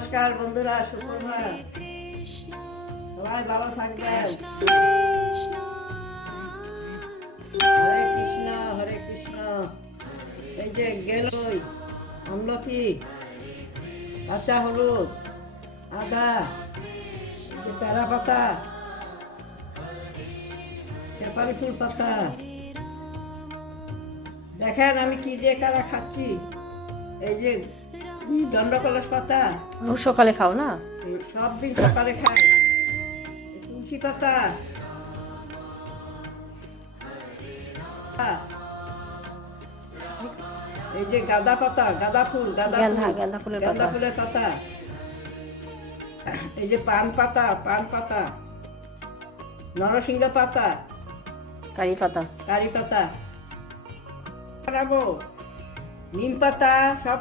নমস্কার বন্ধুরা, সুপ্রভাত। সবাই ভালো থাকবেন। হরে কৃষ্ণ হরে কৃষ্ণ। এই যে গেলই আমলকি, কাঁচা হলুদ, আদা, পেয়ারা পাতা, পেপারি ফুল পাতা। দেখেন আমি কি দিয়ে কারা খাচ্ছি। এই যে দণ্ডকলস পাতা, সকালে খাও না? সব দিন সকালে খাই। তুলসী পাতা, এই যে গাঁদা পাতা, গাঁদা ফুল, গাঁদা ফুলের গাঁদা পাতা, ফুলের পাতা, এই যে পান পাতা, পান পাতা, নরসিংহ পাতা, কারি পাতা, কারি পাতা, নিম পাতা, সব